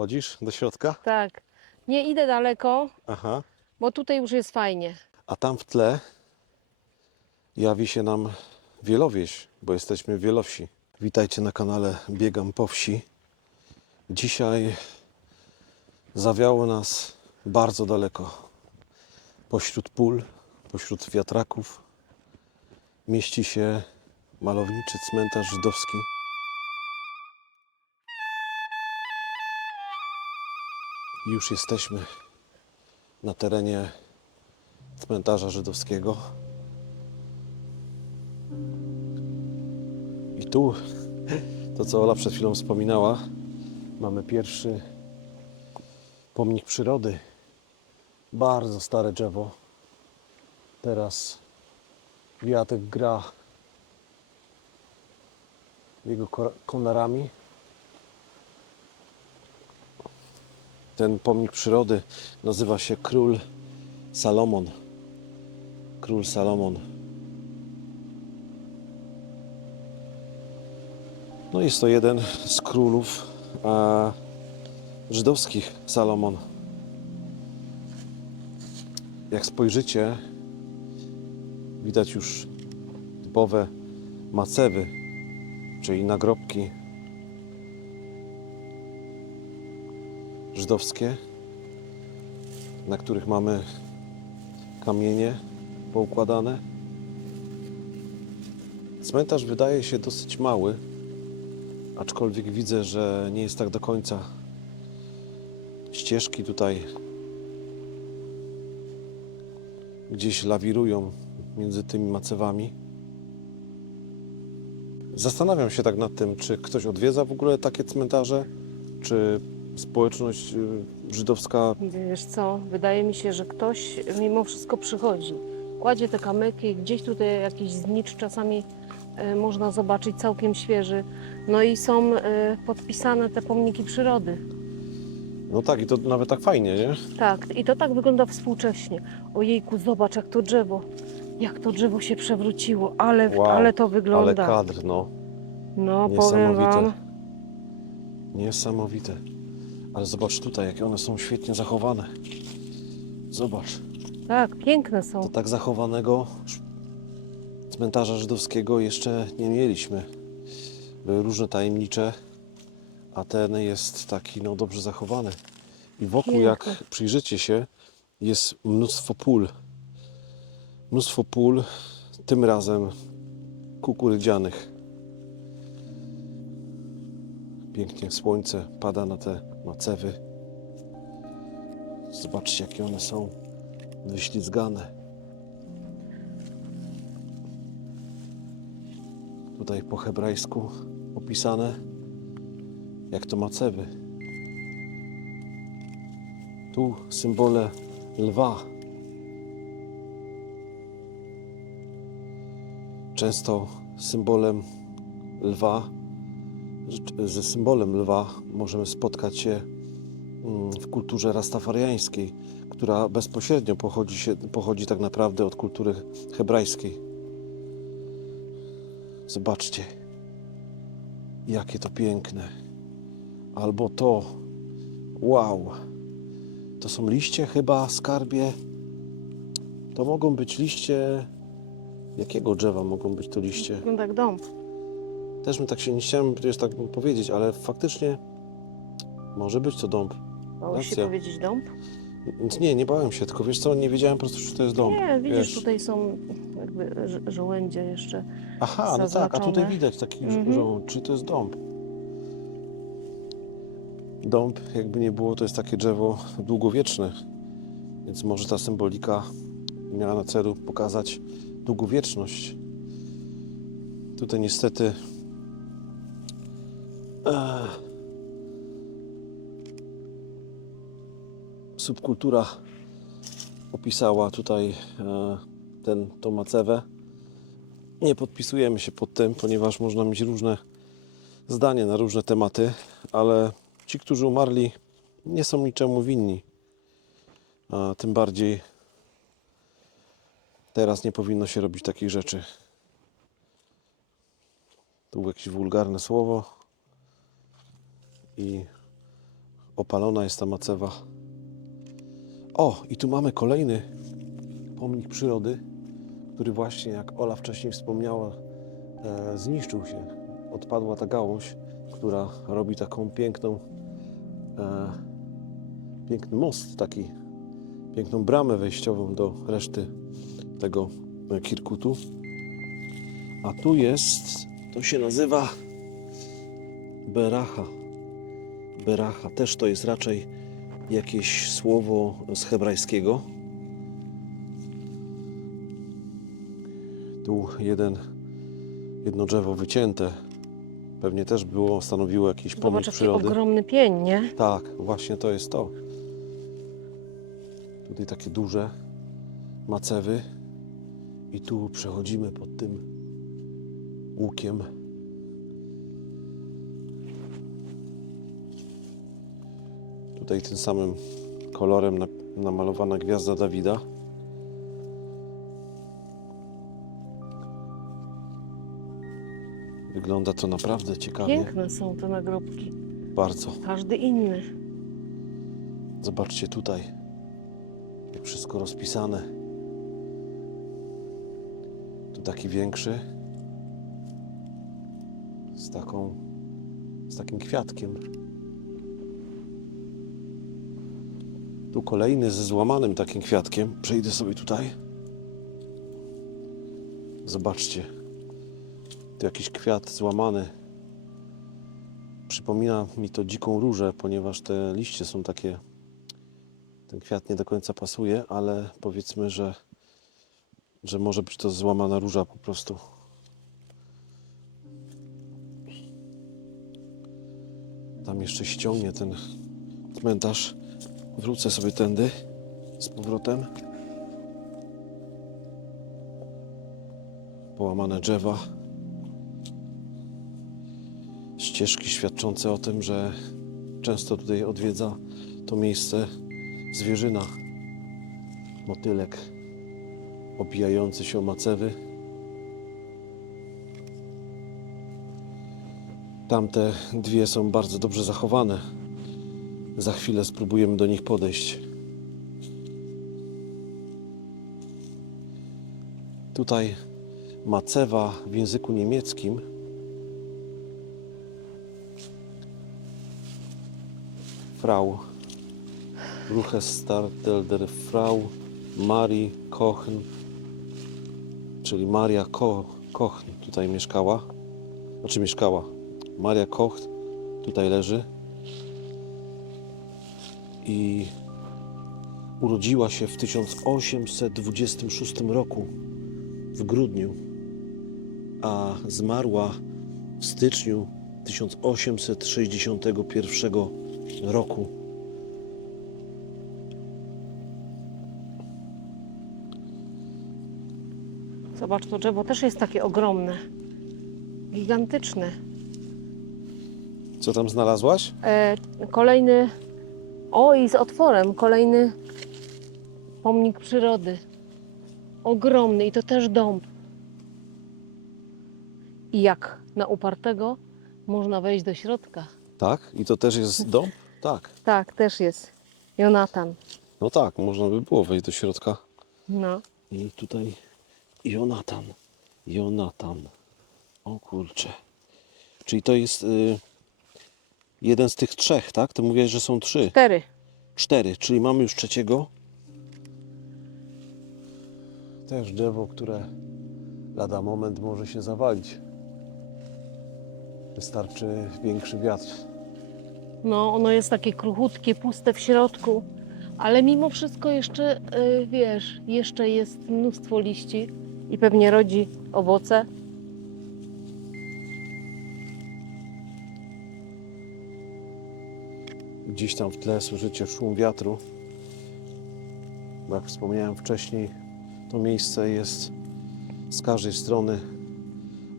Chodzisz do środka? Tak. Nie idę daleko, Aha. bo tutaj już jest fajnie. A tam w tle jawi się nam Wielowieś, bo jesteśmy w Wielowsi. Witajcie na kanale Biegam po wsi. Dzisiaj zawiało nas bardzo daleko. Pośród pól, pośród wiatraków mieści się malowniczy cmentarz żydowski. Już jesteśmy na terenie cmentarza żydowskiego. I tu, to co Ola przed chwilą wspominała, mamy pierwszy pomnik przyrody. Bardzo stare drzewo. Teraz wiatek gra jego konarami. Ten pomnik przyrody nazywa się Król Salomon. Król Salomon. No jest to jeden z królów żydowskich, Salomon. Jak spojrzycie, widać już typowe macewy, czyli nagrobki żydowskie, na których mamy kamienie poukładane. Cmentarz wydaje się dosyć mały, aczkolwiek widzę, że nie jest tak do końca. Ścieżki tutaj gdzieś lawirują między tymi macewami. Zastanawiam się tak nad tym, czy ktoś odwiedza w ogóle takie cmentarze, czy społeczność żydowska. Wiesz co, wydaje mi się, że ktoś mimo wszystko przychodzi. Kładzie te kamyki, gdzieś tutaj jakiś znicz czasami można zobaczyć całkiem świeży. No i są podpisane te pomniki przyrody. No tak, i to nawet tak fajnie, nie? Tak, i to tak wygląda współcześnie. Ojejku, zobacz jak to drzewo. Jak to drzewo się przewróciło, ale to Ale wygląda. kadr, no. No, powiem Niesamowite. wam. Niesamowite. Ale zobacz tutaj, jakie one są świetnie zachowane. Zobacz. Tak, piękne są. To tak zachowanego cmentarza żydowskiego jeszcze nie mieliśmy. Były różne tajemnicze, a ten jest taki no dobrze zachowany. I wokół, Piękny. jak przyjrzycie się, jest mnóstwo pól. Mnóstwo pól, tym razem kukurydzianych. Pięknie słońce pada na te macewy. Zobaczcie, jakie one są wyślizgane. Tutaj po hebrajsku opisane, jak to macewy. Tu symbole lwa. Często symbolem lwa, ze symbolem lwa możemy spotkać się w kulturze rastafariańskiej, która bezpośrednio pochodzi tak naprawdę od kultury hebrajskiej. Zobaczcie, jakie to piękne. Albo to, wow, to są liście chyba, skarbie. To mogą być liście, jakiego drzewa mogą być to liście? Wygląda jak dąb. Też bym tak się nie chciałem przecież tak powiedzieć, ale faktycznie może być to dąb. Bałeś się Racja. powiedzieć dąb? Więc nie bałem się, tylko wiesz co, nie wiedziałem po prostu, że to jest dąb. Nie, widzisz, Wiesz. tutaj są jakby żołędzie jeszcze Aha, no tak, a tutaj zaznaczone. widać taki Mhm. żołądź, czy to jest dąb. Dąb, jakby nie było, to jest takie drzewo długowieczne, więc może ta symbolika miała na celu pokazać długowieczność. Tutaj niestety subkultura opisała tutaj tą macewę. Nie podpisujemy się pod tym, ponieważ można mieć różne zdanie na różne tematy, ale ci, którzy umarli, nie są niczemu winni. A tym bardziej teraz nie powinno się robić takich rzeczy. Tu było jakieś wulgarne słowo i opalona jest ta macewa. O, i tu mamy kolejny pomnik przyrody, który właśnie, jak Ola wcześniej wspomniała, zniszczył się. Odpadła ta gałąź, która robi taką piękną, piękny most, piękną bramę wejściową do reszty tego kirkutu. A tu jest, to się nazywa Beracha. Beracha, też to jest raczej jakieś słowo z hebrajskiego. Tu jedno drzewo wycięte. Pewnie też stanowiło jakiś pomnik Zobacz, jaki przyrody. ogromny pień, nie? Tak, właśnie to jest to. Tutaj takie duże macewy i tu przechodzimy pod tym łukiem. Tutaj tym samym kolorem namalowana gwiazda Dawida. Wygląda to naprawdę ciekawie. Piękne są te nagrobki. Bardzo. Każdy inny. Zobaczcie tutaj, jak wszystko rozpisane. Tu taki większy, z takim kwiatkiem. Tu kolejny ze złamanym takim kwiatkiem. Przejdę sobie tutaj. Zobaczcie. Tu jakiś kwiat złamany. Przypomina mi to dziką różę, ponieważ te liście są takie... Ten kwiat nie do końca pasuje, ale powiedzmy, że może być to złamana róża po prostu. Tam jeszcze ściągnie ten cmentarz. Wrócę sobie tędy z powrotem. Połamane drzewa. Ścieżki świadczące o tym, że często tutaj odwiedza to miejsce zwierzyna. Motylek opijający się o macewy. Tamte dwie są bardzo dobrze zachowane. Za chwilę spróbujemy do nich podejść. Tutaj macewa w języku niemieckim Frau Ruhestartel der Frau Marii Kochen, czyli Maria Kochen tutaj mieszkała. Maria Koch tutaj leży i urodziła się w 1826 roku w grudniu, a zmarła w styczniu 1861 roku. Zobacz, to drzewo też jest takie ogromne. Gigantyczne. Co tam znalazłaś? Kolejny... O, i z otworem. Kolejny pomnik przyrody. Ogromny i to też dąb. I jak na upartego można wejść do środka. Tak? I to też jest dom? Tak. Tak, też jest. Jonatan. No tak, można by było wejść do środka. No. I tutaj Jonatan. O kurczę. Czyli to jest jeden z tych trzech, tak? Ty mówiłeś, że są trzy. 4. 4, czyli mamy już trzeciego. Też drzewo, które lada moment może się zawalić. Wystarczy większy wiatr. No, ono jest takie kruchutkie, puste w środku, ale mimo wszystko jeszcze, wiesz, jeszcze jest mnóstwo liści i pewnie rodzi owoce. Gdzieś tam w tle słyszycie szum wiatru. Bo jak wspomniałem wcześniej, to miejsce jest z każdej strony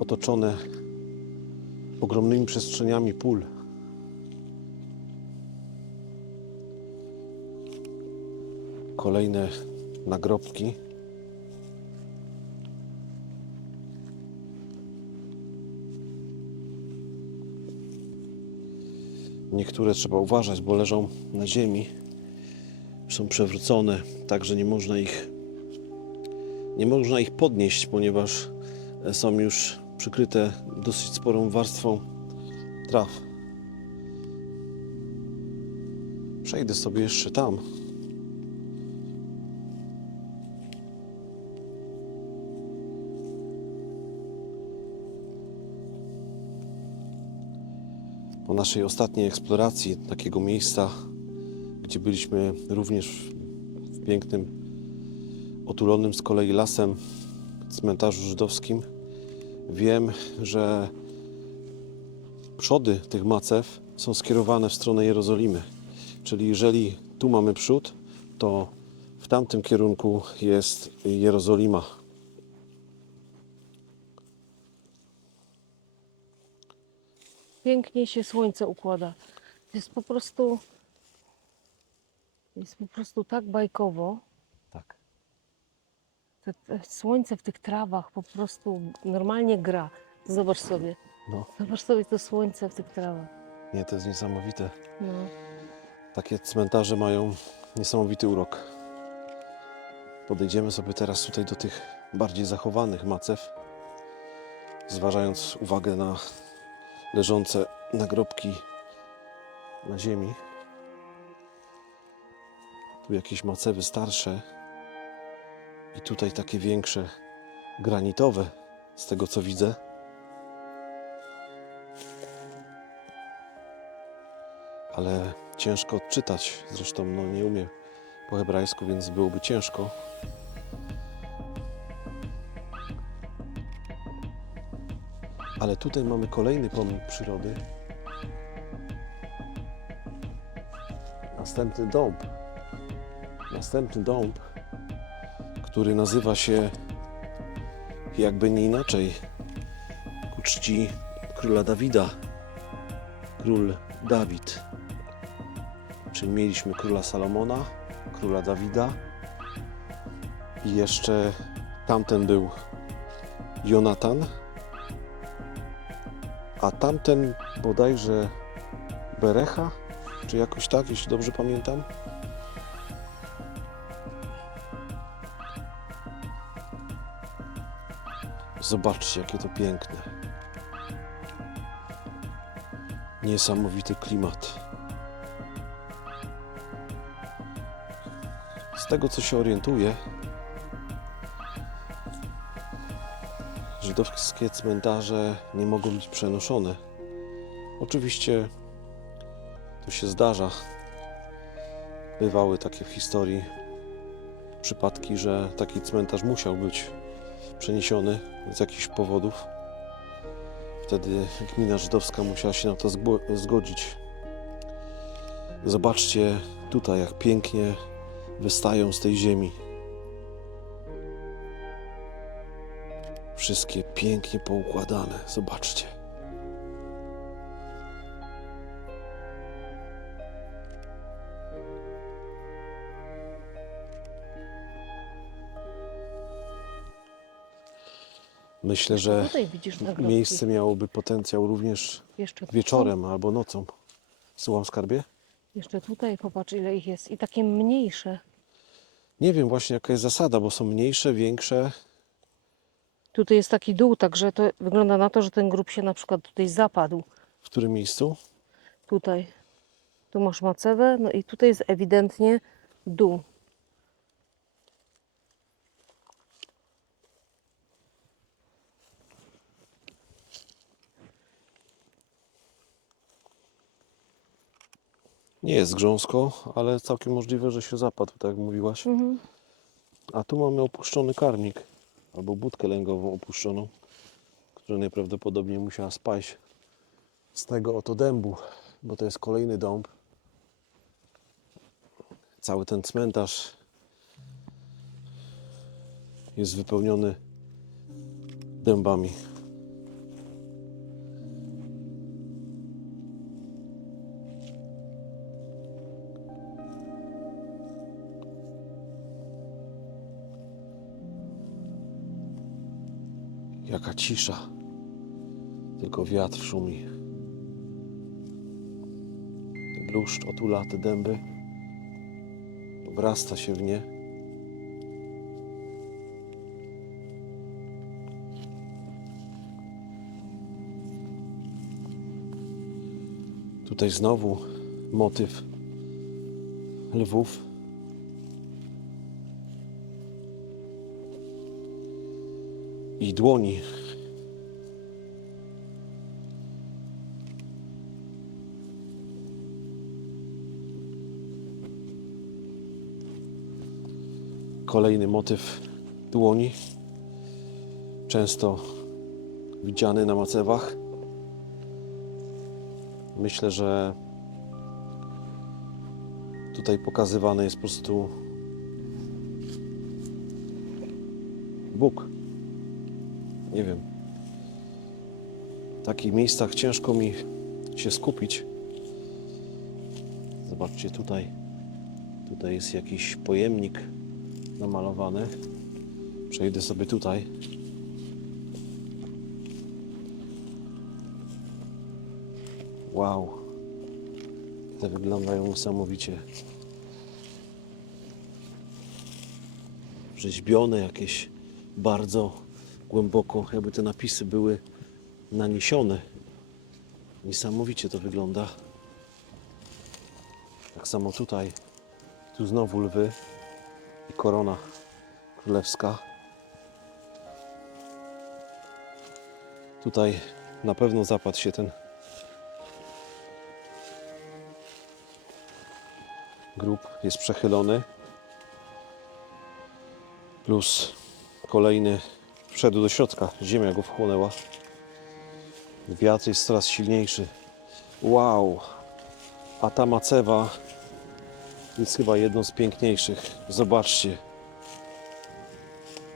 otoczone ogromnymi przestrzeniami pól. Kolejne nagrobki. Niektóre trzeba uważać, bo leżą na ziemi. Są przewrócone, tak że nie można ich podnieść, ponieważ są już przykryte dosyć sporą warstwą traw. Przejdę sobie jeszcze tam. Po naszej ostatniej eksploracji takiego miejsca, gdzie byliśmy również w pięknym, otulonym z kolei lasem cmentarzu żydowskim, wiem, że przody tych macew są skierowane w stronę Jerozolimy. Czyli jeżeli tu mamy przód, to w tamtym kierunku jest Jerozolima. Pięknie się słońce układa. Jest po prostu tak bajkowo. Tak. Te słońce w tych trawach po prostu normalnie gra. Zobacz sobie. No, Zobacz sobie to słońce w tych trawach. nie, to jest niesamowite. No. Takie cmentarze mają niesamowity urok. Podejdziemy sobie teraz tutaj do tych bardziej zachowanych macew, zważając uwagę na leżące nagrobki na ziemi. Tu jakieś macewy starsze i tutaj takie większe, granitowe, z tego co widzę. Ale ciężko odczytać, zresztą no, nie umiem po hebrajsku, więc byłoby ciężko. Ale tutaj mamy kolejny pomnik przyrody. Następny dąb, który nazywa się jakby nie inaczej ku czci króla Dawida. Król Dawid. Czyli mieliśmy króla Salomona, króla Dawida i jeszcze tamten był Jonatan, a tamten bodajże Berecha, czy jakoś tak, jeśli dobrze pamiętam. Zobaczcie, jakie to piękne. Niesamowity klimat. Z tego, co się orientuję, żydowskie cmentarze nie mogą być przenoszone. Oczywiście to się zdarza. Bywały takie w historii przypadki, że taki cmentarz musiał być przeniesiony z jakichś powodów. Wtedy gmina żydowska musiała się na to zgodzić. Zobaczcie tutaj, jak pięknie wystają z tej ziemi. Wszystkie pięknie poukładane. Zobaczcie. Myślę, że Tutaj widzisz nagrobki. miejsce miałoby potencjał również Jeszcze tu wieczorem albo nocą. Słucham, skarbie? Jeszcze tutaj popatrz, ile ich jest. I takie mniejsze. Nie wiem właśnie, jaka jest zasada, bo są mniejsze, większe. Tutaj jest taki dół, także to wygląda na to, że ten grób się na przykład tutaj zapadł. W którym miejscu? Tutaj. Tu masz macewę, no i tutaj jest ewidentnie dół. Nie jest grząsko, ale całkiem możliwe, że się zapadł, tak jak mówiłaś. Mhm. A tu mamy opuszczony karmnik, albo budkę lęgową opuszczoną, która najprawdopodobniej musiała spaść z tego oto dębu, bo to jest kolejny dąb. Cały ten cmentarz jest wypełniony dębami. Jaka cisza. Tylko wiatr szumi. bluszcz otula te dęby. Wrasta się w nie. Tutaj znowu motyw lwów. I dłoni. Kolejny motyw dłoni. Często widziany na macewach. Myślę, że tutaj pokazywany jest po prostu Bóg. Nie wiem. W takich miejscach ciężko mi się skupić. Zobaczcie tutaj. Tutaj jest jakiś pojemnik namalowany. Przejdę sobie tutaj. Wow. Te wyglądają niesamowicie. Rzeźbione jakieś bardzo głęboko, jakby te napisy były naniesione. Niesamowicie to wygląda. Tak samo tutaj. Tu znowu lwy i korona królewska. Tutaj na pewno zapadł się ten grób, jest przechylony. Plus kolejny wszedł do środka, ziemia go wchłonęła. Wiatr jest coraz silniejszy. Wow! A ta macewa jest chyba jedną z piękniejszych. Zobaczcie.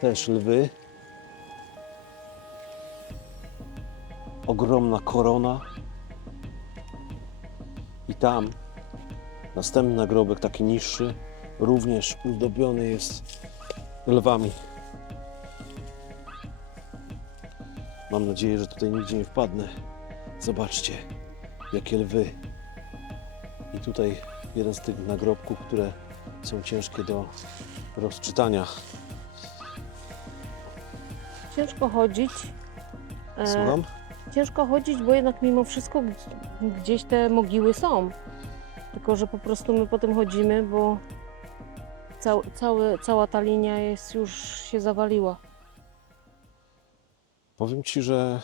Też lwy. Ogromna korona. I tam następny nagrobek, taki niższy, również uzdobiony jest lwami. Mam nadzieję, że tutaj nigdzie nie wpadnę. Zobaczcie, jakie lwy. I tutaj jeden z tych nagrobków, które są ciężkie do rozczytania. Ciężko chodzić. Słucham? Ciężko chodzić, bo jednak mimo wszystko gdzieś te mogiły są. Tylko że po prostu my potem chodzimy, bo cała ta linia jest już się zawaliła. Powiem Ci, że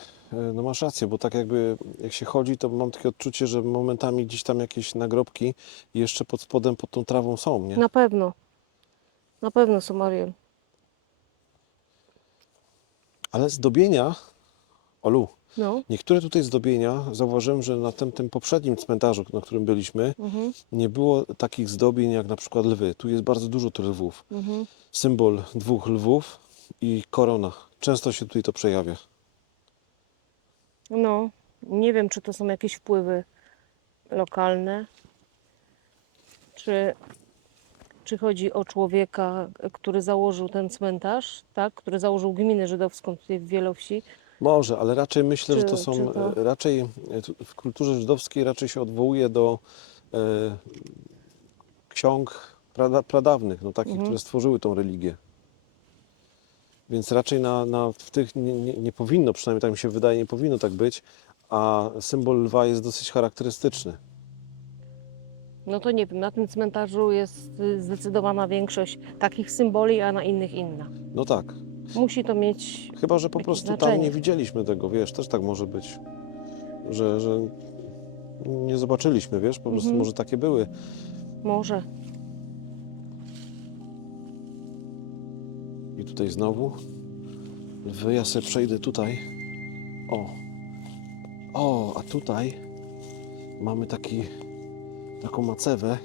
no masz rację, bo tak jakby jak się chodzi, to mam takie odczucie, że momentami gdzieś tam jakieś nagrobki jeszcze pod spodem, pod tą trawą są, nie? Na pewno. Na pewno są, Mariel. Ale zdobienia, Olu, No. niektóre tutaj zdobienia, zauważyłem, że na tym poprzednim cmentarzu, na którym byliśmy, nie było takich zdobień jak na przykład lwy. Tu jest bardzo dużo tych lwów. Symbol dwóch lwów i korona. Często się tutaj to przejawia. No. Nie wiem, czy to są jakieś wpływy lokalne, czy chodzi o człowieka, który założył ten cmentarz, tak? Który założył gminę żydowską tutaj w Wielowsi. Może, ale raczej myślę, że to Czy są to- raczej w kulturze żydowskiej raczej się odwołuje do e, ksiąg pradawnych, no takich, które stworzyły tą religię. Więc raczej w tych nie powinno, przynajmniej tak mi się wydaje, nie powinno tak być, a symbol lwa jest dosyć charakterystyczny. No to nie wiem, na tym cmentarzu jest zdecydowana większość takich symboli, a na innych inna. No tak. Musi to mieć Chyba że po jakieś prostu tam znaczenie. nie widzieliśmy tego, wiesz, też tak może być, że nie zobaczyliśmy, wiesz, po prostu może takie były. Może. I tutaj znowu lwy, ja sobie przejdę tutaj. A tutaj mamy taką macewę,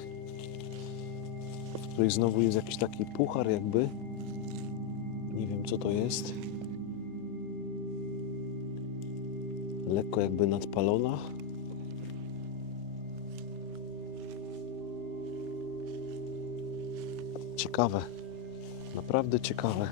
w której znowu jest jakiś taki puchar jakby. Nie wiem, co to jest. Lekko jakby nadpalona. Ciekawe. Naprawdę ciekawe.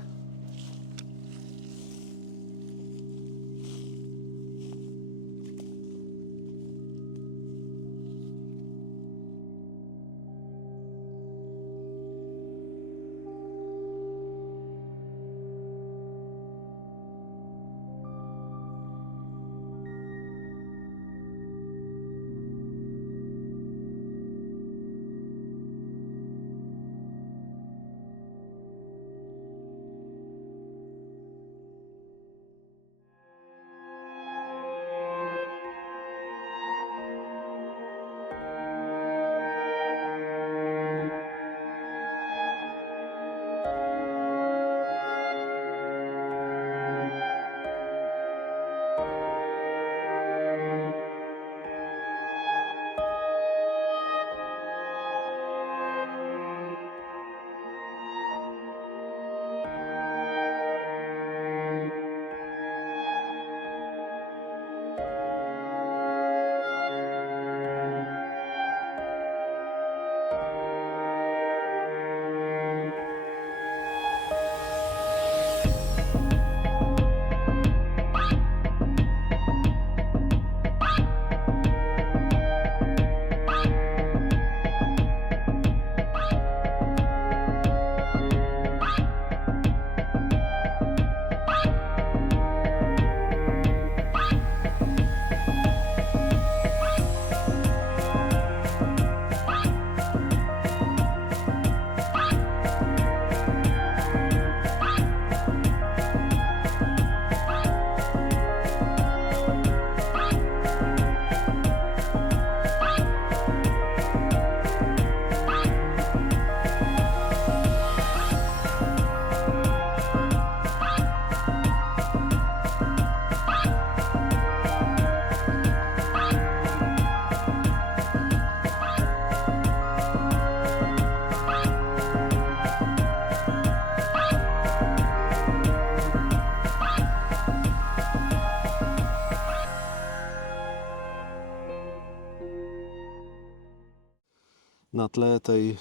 na tle tej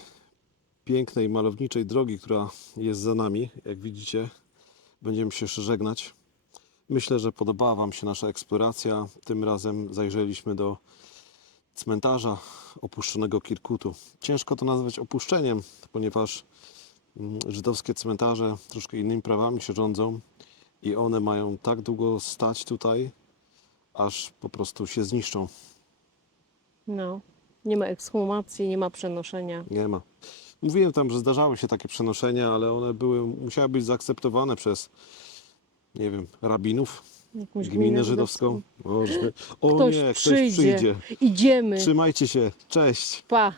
pięknej, malowniczej drogi, która jest za nami. Jak widzicie, będziemy się jeszcze żegnać. Myślę, że podobała Wam się nasza eksploracja. Tym razem zajrzeliśmy do cmentarza opuszczonego Kirkutu. Ciężko to nazwać opuszczeniem, ponieważ żydowskie cmentarze troszkę innymi prawami się rządzą i one mają tak długo stać tutaj, aż po prostu się zniszczą. No, nie ma ekshumacji, nie ma przenoszenia. Nie ma. Mówiłem tam, że zdarzały się takie przenoszenia, ale one musiały być zaakceptowane przez, nie wiem, rabinów, Jakąś gminę żydowską. O Ktoś nie, ktoś przyjdzie. przyjdzie. Idziemy. Trzymajcie się. Cześć. Pa.